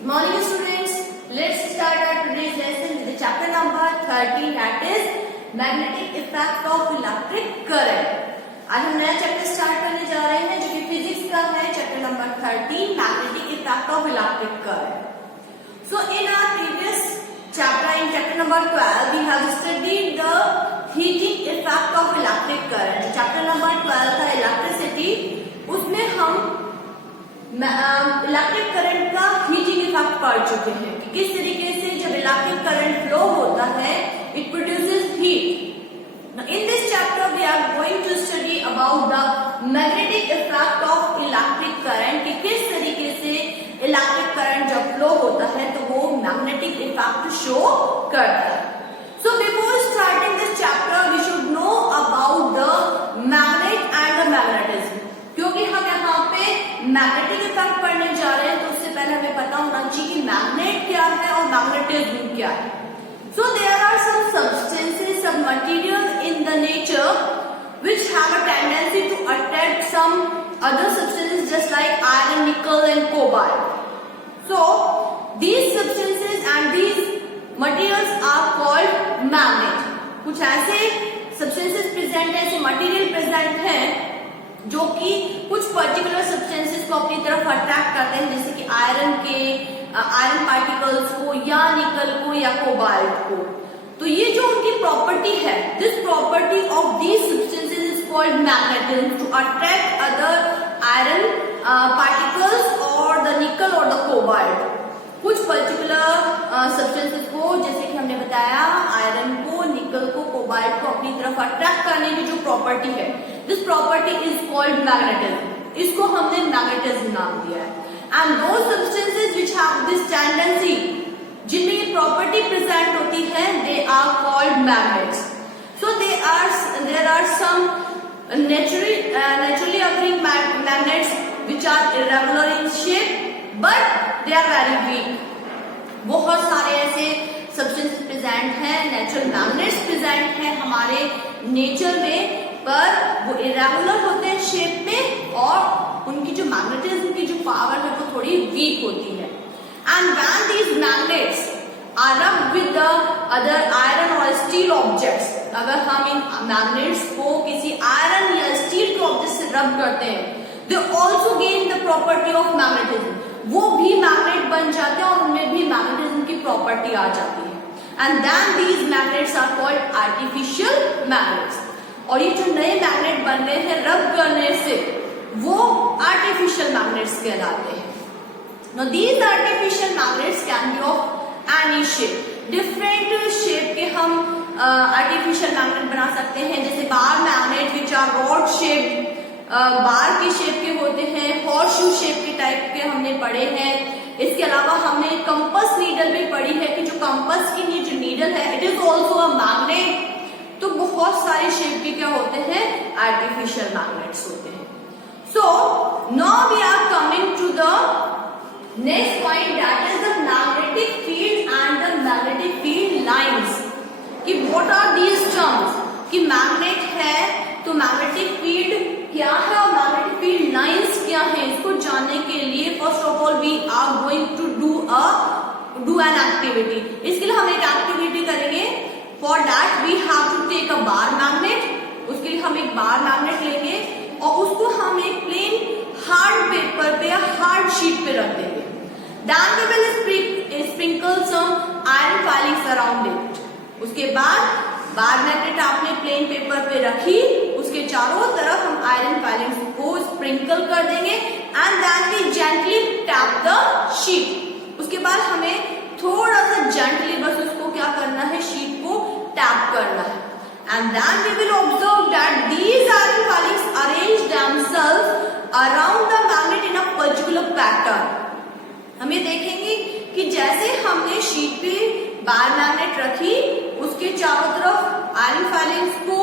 Morning students, let's start our today's lesson with the chapter number 13, that is magnetic effect of electric current. आज हम नया chapter start करने जा रहे हैं जो कि फिजिक्स का है, chapter number 13 magnetic effect of electric current. So in our previous chapter, in chapter number 12, we have studied the heating effect of electric current. Chapter number 12 था इलेक्ट्रिसिटी, उसमें हम इलेक्ट्रिक करंट का हीटिंग इफेक्ट पढ़ चुके हैं कि किस तरीके से जब इलेक्ट्रिक करंट फ्लो होता है it produces heat. Now in this chapter we are going to study about the magnetic effect of electric current कि किस तरीके से इलेक्ट्रिक करंट जब फ्लो होता है तो वो मैग्नेटिक इफेक्ट शो करता है. So before starting this chapter we should know about the magnet and the magnetism. क्योंकि हम यहाँ पे मैग्नेटिक इफेक्ट पढ़ने जा रहे हैं तो उससे पहले हमें पता होना चाहिए कि मैग्नेट क्या है और मैग्नेटिज्म क्या है. So there are some substances, some materials in the nature which have a tendency to attract some other substances just like iron, nickel and cobalt. So these substances and these materials are called magnet. कुछ ऐसे substances present है, ऐसे material present है जो कि कुछ particular substances को अपनी तरफ अट्रैक्ट करते हैं, जैसे कि आयरन पार्टिकल्स को या निकल को या कोबाल्ट को. तो ये जो उनकी प्रॉपर्टी है, this property of these substances is called magnetism, to attract other iron particles और द निकल और द कोबाल्ट. कुछ पर्टिकुलर सब्सटेंसेस को, जैसे कि हमने बताया आयरन को, निकल को, कोबाल्ट को अपनी तरफ अट्रैक्ट करने की जो प्रॉपर्टी है, this property is called magnetism. इसको हमने मैग्नेटिज्म नाम दिया है. And those substances which have this tendency, जिनमें ये प्रॉपर्टी प्रेजेंट होती है, they are called magnets. So there are some naturally occurring magnets which are irregular in shape but they are very weak. बहुत सारे ऐसे सब्सटेंसेस प्रेजेंट हैं, natural magnets present हैं हमारे नेचर में, पर वो इरेगुलर होते हैं शेप में और उनकी जो मैग्नेटिज्म की जो पावर है वो थोड़ी वीक होती है. And when these magnets are rubbed with the other iron और स्टील ऑब्जेक्ट्स, अगर हम इन मैग्नेट्स को किसी आयरन या स्टील के ऑब्जेक्ट से रब करते हैं, they also gain the property of magnetism. वो भी मैग्नेट बन जाते हैं और उनमें भी मैग्नेटिज्म की प्रॉपर्टी आ जाती है. And then these magnets are called artificial magnets. और ये जो नए मैग्नेट बन रहे हैं रब करने से, वो आर्टिफिशियल मैग्नेट्स कहलाते हैं. Now these artificial magnets can be of any shape. Different shape के हम आर्टिफिशियल मैग्नेट बना सकते हैं, जैसे bar magnet which are rod shape, bar के शेप के होते हैं, हॉर्सशू शेप के टाइप के हमने पढ़े हैं. इसके अलावा हमने कंपस नीडल भी पढ़ी है कि जो कंपस की जो नीडल है it is also a magnet. तो बहुत सारे शेप के क्या होते हैं, आर्टिफिशियल मैग्नेट्स होते हैं. So now we are coming to the next point, that is the magnetic field and the magnetic field lines. कि व्हाट आर दीज टर्म्स, कि मैग्नेट है तो मैग्नेटिक फील्ड क्या है और मैग्नेटिक फील्ड लाइंस क्या है. इसको जानने के लिए first of all we are going to do an activity. इसके लिए हम एक एक्टिविटी करेंगे. For that we have to take a bar magnet. उसके लिए हम एक बार मैग्नेट लेंगे और उसको हम एक प्लेन हार्ड पेपर पे या हार्ड शीट पे रख देंगे. Then we will sprinkle some iron filings around it. उसके बाद बार मैग्नेट आपने प्लेन पेपर पे रखी, उसके चारों तरफ हम आयरन फाइलिंग्स को स्प्रिंकल कर देंगे. And then we gently tap the sheet. उसके बाद हमें थोड़ा सा जेंटली बस उसको क्या करना है, शीट को टैप करना है. And then we will observe that these iron filings arrange themselves around the magnet in a particular pattern. हम ये देखेंगे कि जैसे हमने शीट पे बार मैग्नेट रखी, उसके चारों तरफ आयरन फाइलिंग्स को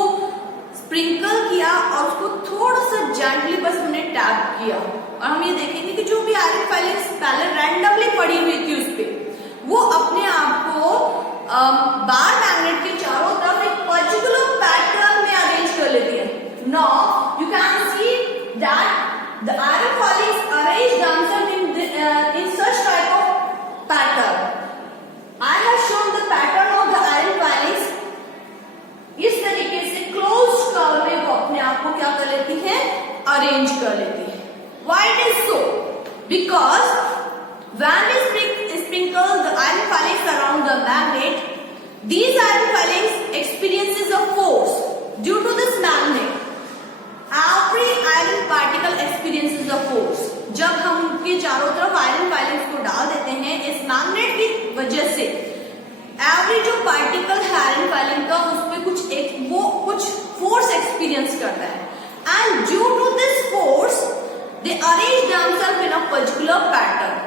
स्प्रिंकल किया और उसको थोड़ा सा जेंटली बस हमने टैप किया, और हम ये देखेंगे कि जो भी आयरन फाइलिंग्स पहले रैंडमली पड़ी हुई थी उस पे, वो अपने आप को बार मैग्नेट के चारों तरफ एक पर्टिकुलर पैटर्न में अरेंज कर लेती है. Now you can see that the iron filings arrange themselves in such type of arrange कर लेती है। Why it is so? Because when we sprinkle the iron filings around the magnet, these iron filings experiences a force due to this magnet. Every iron particle experiences a force. जब हम उनके चारों तरफ iron filings को डाल देते हैं इस मैग्नेट की वजह से, एवरी जो पार्टिकल है आयरन फाइलिंग का उस पर कुछ फोर्स एक्सपीरियंस करता है, and due to this force they arrange themself in a particular pattern.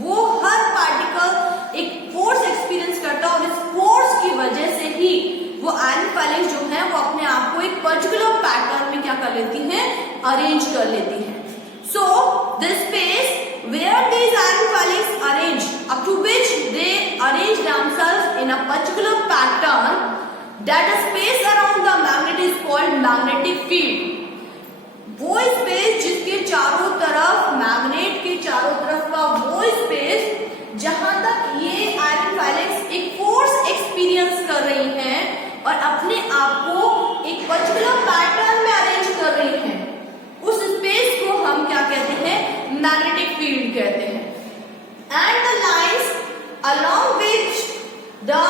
वो हर पार्टिकल एक फोर्स एक्सपीरियंस करता है और इस फोर्स की वजह से ही वो आयरन फाइलिंग्स जो है वो अपने आप को एक पर्टिकुलर पैटर्न में क्या कर लेती हैं, अरेंज कर लेती हैं। So the space where these iron filings arrange up to which they arrange themselves in a particular pattern, that space around the magnet is called magnetic field. वो स्पेस जिसके चारों तरफ, मैग्नेट के चारों तरफ का वो स्पेस जहां तक ये आयरन फाइलिंग्स एक फोर्स एक्सपीरियंस कर रही हैं और अपने आप को एक पर्टिकुलर पैटर्न में अरेंज कर रही हैं, उस स्पेस को हम क्या कहते हैं, मैग्नेटिक फील्ड कहते हैं। And the lines along which the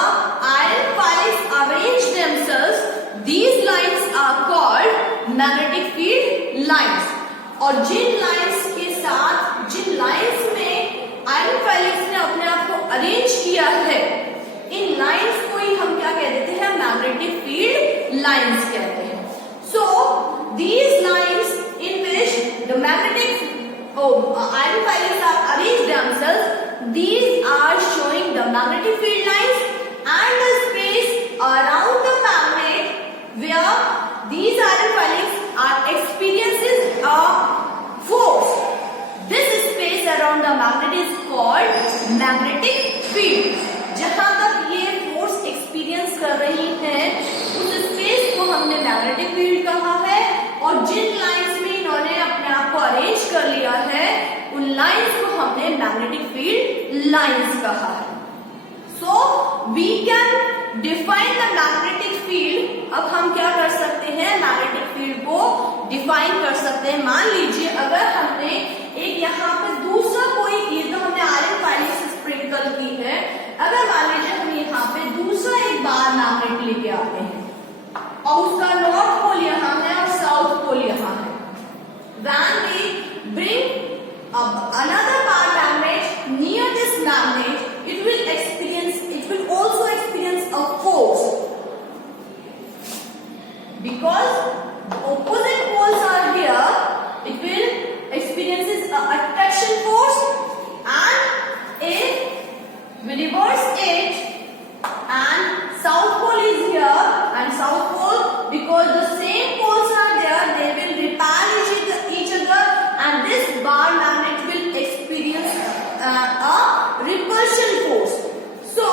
iron filings arrange themselves, these lines are called magnetic field lines। और जिन लाइंस के साथ, जिन लाइंस में आयरन फाइलिंग्स ने अपने आप को अरेंज किया है, इन लाइंस को ही हम क्या कह देते हैं, मैग्नेटिक फील्ड लाइंस कहते हैं। So these lines in which the magnetic iron filings are arranged themselves, these are showing the magnetic field lines and the space around the magnet where these iron filings are experiences a force. This space around the magnet is called magnetic field। जहां तक ये force experience कर रही है उस space को हमने magnetic field कहा है, और जिन लाइंस में इन्होंने अपने आप को अरेंज कर लिया है उन लाइंस को हमने मैग्नेटिक फील्ड लाइंस कहा है। So we can define the magnetic field. अब हम क्या कर सकते हैं, मैग्नेटिक फील्ड को डिफाइन कर सकते हैं। मान लीजिए अगर हमने एक यहाँ पे दूसरा कोई, ये तो हमने आयरन फाइलिंग्स स्प्रिंकल की है, अगर मान लीजिए हम यहाँ पे दूसरा एक बार मैग्नेट लेके आते हैं और उसका नॉर्थ पोल यहाँ है और साउथ पोल यहाँ है, when we bring another bar magnet near this magnet, it will also experience a force, because the opposite poles are here, it will experiences a attraction force, and if we reverse it and south pole is here and south pole, because the same poles are there, they will repel each other and this bar magnet will experience a repulsion force. So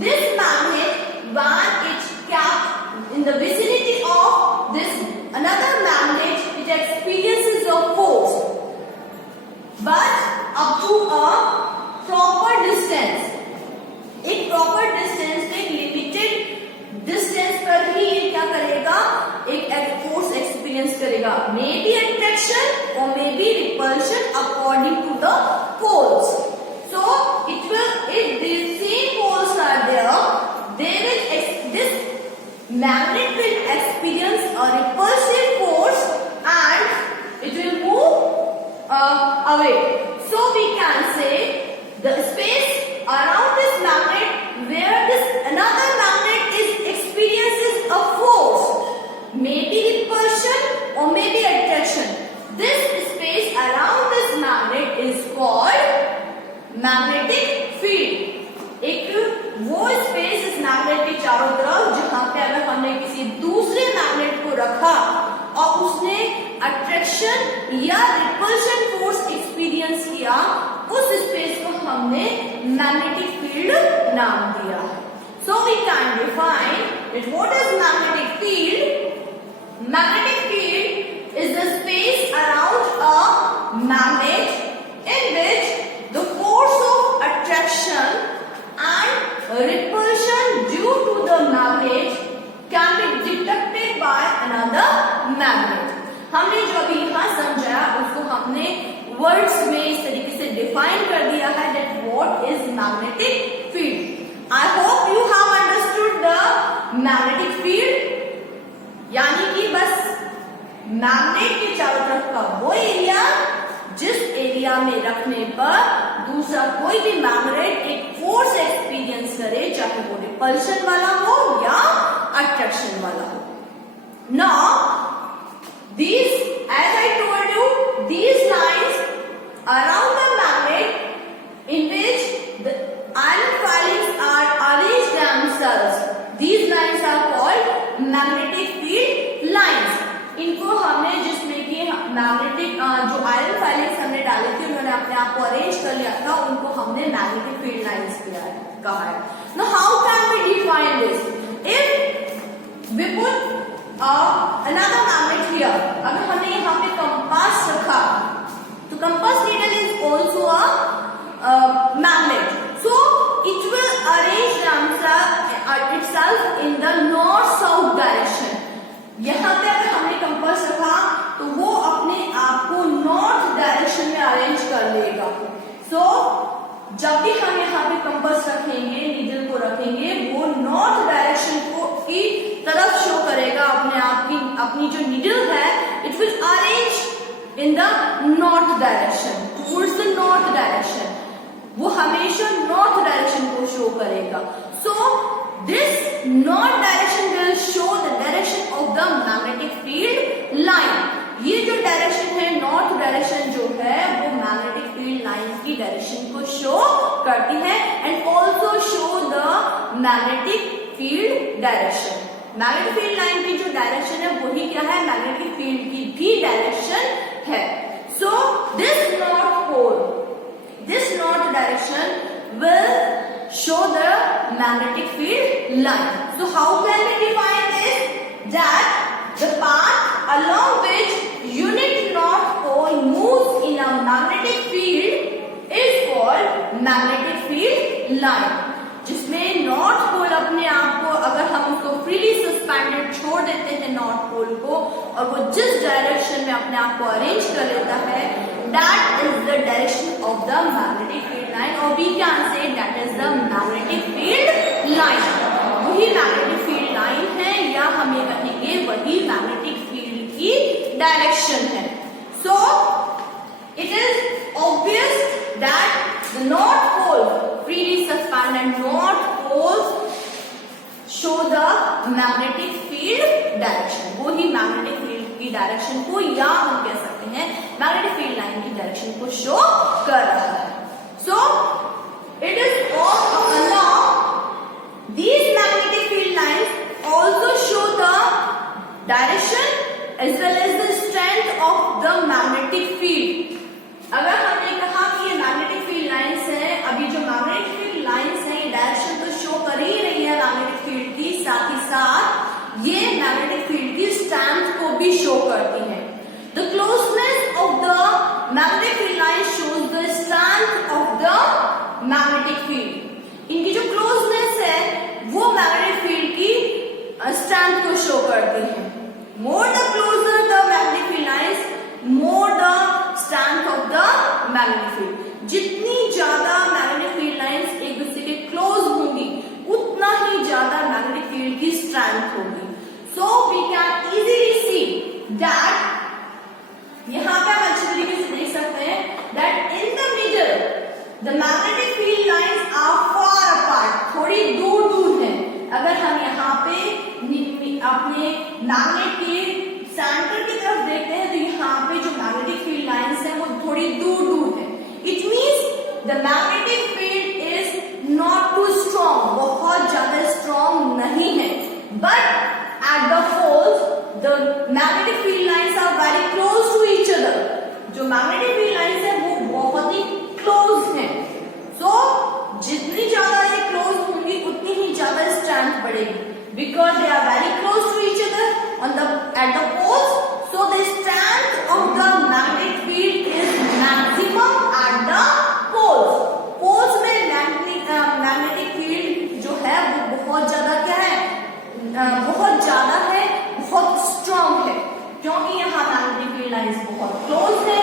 this magnet, when it's kept in the vicinity of this another magnet, it experiences a force, but up to a proper distance। एक proper distance, एक limited distance पर ही ये क्या करेगा, एक force experience करेगा, मे be attraction और may be repulsion according to the poles. So it will, if the same poles are there, they will, this magnet will experience a repulsive force and it will move away. So we can say the space around this magnet where this another magnet is experiences a force, maybe repulsion or maybe attraction, this space around this magnet is called magnetic field। एक वो space इस magnet के चारों तरफ जहां पे अगर हमने किसी दूसरे मैग्नेट को रखा और उसने अट्रैक्शन या रिपल्शन फोर्स एक्सपीरियंस किया, उस स्पेस को हमने मैग्नेटिक फील्ड नाम दिया है। So we can define it, what is magnetic field? Magnetic field is the space around a magnet in which the force of attraction and repulsion due to the magnet can be detected by another magnet। हमने जो अभी area में रखने पर दूसरा कोई भी magnet एक फोर्स एक्सपीरियंस करे, चाहे वो रिपल्शन वाला हो या अट्रैक्शन वाला हो. Now these, as I told you, these lines around the magnet in which the iron filings are arranged themselves, these lines are called magnetic field lines. इनको हमने, जिसमें कि मैग्नेटिक जो आयरन फाइलिंग्स हमने डाले थे, उन्होंने अपने आप को अरेंज कर लिया था, उनको हमने मैग्नेटिक फील्ड लाइंस कहा है. Now how can we define this? If we put another magnet here, अगर हमने यहाँ पे कंपास रखा, तो compass needle is also a magnet, so it will arrange itself in the north south direction. यहाँ पे अगर हमने कंपास रखा तो वो अपने आप को नॉर्थ डायरेक्शन में अरेंज कर लेगा. सो जब भी हम यहाँ पे कंपास रखेंगे, नीडल को रखेंगे, वो नॉर्थ डायरेक्शन को की तरफ शो करेगा अपने आप की. अपनी जो नीडल है, it will arrange in the north direction, towards the north direction. वो हमेशा नॉर्थ डायरेक्शन को शो करेगा. So this north direction will show the direction of the magnetic field line. ये जो डायरेक्शन है, नॉर्थ डायरेक्शन जो है, वो मैग्नेटिक फील्ड लाइन की डायरेक्शन को शो करती है and also show the magnetic field direction. Magnetic field line की जो डायरेक्शन है वही क्या है, मैग्नेटिक फील्ड की भी डायरेक्शन है. So this north direction will show the magnetic field line. So how can we define this? That the path along which unit north pole moves in a magnetic field is called magnetic field line. जिसमें north pole अपने आप को, अगर हम उसको freely suspended छोड़ देते हैं नॉर्थ पोल को, और वो जिस डायरेक्शन में अपने आप को अरेंज कर लेता है, that is the direction of the magnetic field line, or we can say that is the magnetic field line. वही magnetic field line है, या हम ये कहेंगे वही magnetic field की डायरेक्शन है. So it is obvious that the north pole, freely suspended north poles show the magnetic field direction. वही magnetic field की डायरेक्शन को, या हम कह सकते हैं मैग्नेटिक फील्ड लाइन की डायरेक्शन को शो कर रहा है. So it is all now these magnetic field lines also show the direction as well as the strength of the magnetic field. अगर हमने कहा कि ये मैग्नेटिक फील्ड लाइंस है, अभी जो मैग्नेटिक फील्ड लाइंस है, ये डायरेक्शन तो शो कर ही रही है मैग्नेटिक फील्ड की, साथ ही साथ ये मैग्नेटिक फील्ड की स्ट्रेंथ को भी शो करती है. The closeness of the magnetic field line shows the strength of the magnetic field. इनकी जो closeness है, वो magnetic field की strength को show करती है. More the closer the magnetic field lines, more the strength of the magnetic field. जितनी ज्यादा magnetic field lines एक दूसरे के close होंगी, उतना ही ज्यादा magnetic field की strength होगी. So we can easily see that यहाँ पे हम अच्छी तरीके से देख सकते हैं that in the middle the magnetic field lines are far apart, थोड़ी दूर दूर है. अगर हम यहाँ पे अपने मैग्नेट के सेंटर की तरफ देखते हैं, तो यहाँ पे जो मैग्नेटिक फील्ड लाइंस है वो थोड़ी दूर दूर है. It means the magnetic field is not too strong, बहुत ज्यादा स्ट्रॉन्ग नहीं है, but at the poles the magnetic field lines are very close to each other. जो magnetic field lines है वो बहुत ही close हैं. So जितनी ज्यादा ये close होंगी उतनी ही ज्यादा strength बढ़ेगी, because they are very close to each other at the poles. So the strength of the magnetic field is maximum at the poles. Poles में magnetic field जो है वो बहुत ज्यादा क्या है, बहुत ज्यादा है, बहुत स्ट्रॉन्ग है, क्योंकि यहाँ मैग्नेटिक फील्ड लाइंस बहुत क्लोज है,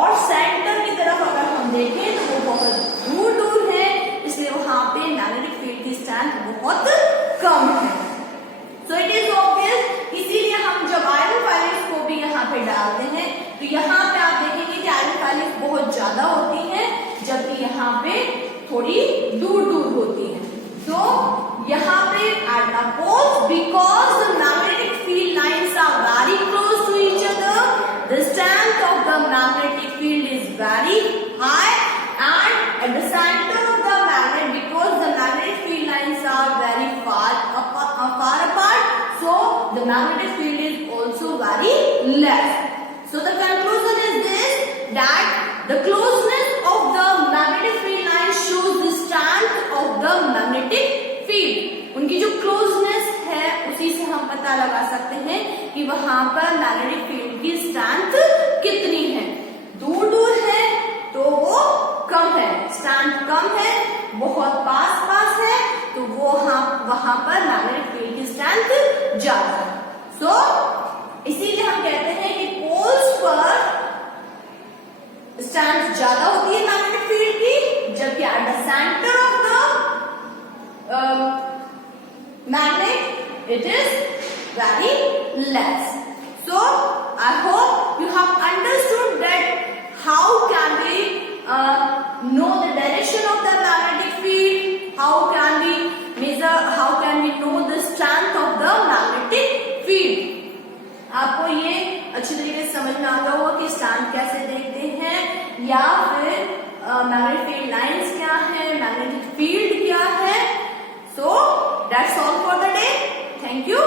और सेंटर की तरफ अगर हम देखें तो वो बहुत दूर दूर है, इसलिए वहां पे मैग्नेटिक फील्ड की स्ट्रेंथ बहुत कम है. So it is obvious. इसीलिए हम जब आयरन फाइलिंग्स को भी यहाँ पे डालते हैं, तो यहाँ पे आप देखेंगे कि आयरन फाइलिंग्स बहुत ज्यादा ज्यादा होती हैं, जबकि यहाँ पे थोड़ी दूर दूर होती हैं। तो यहाँ पे at the poles, because the magnetic field lines are very close to each other, the strength of the magnetic field is very high, and at the centre of the magnet, because the magnetic field lines are very far apart, so the magnetic field is also very less. So the conclusion is this, that the closeness of the magnetic field line shows the strength of the magnetic field. उनकी जो closeness है उसी से हम पता लगा सकते हैं कि वहां पर magnetic field की strength कितनी है। दूर दूर है तो वो कम है, strength कम है, बहुत पास पास है तो वो वहां पर मैग्नेटिक फील्ड की स्ट्रेंथ ज्यादा है। सो इसीलिए हम कहते हैं कि पोल्स पर स्ट्रेंथ ज्यादा होती है मैग्नेटिक फील्ड की, जबकि at the centre of the magnet it is very less. So I hope you have understood that how can we know the direction of the magnetic field, how can we measure, how can we know the strength of the magnetic field. आपको ये अच्छी तरीके से समझ में आता होगा कि स्ट्रेंथ कैसे देखते हैं, या फिर मैग्नेटिक फील्ड लाइंस क्या है, मैग्नेटिक फील्ड क्या है। So that's all for the day. Thank you.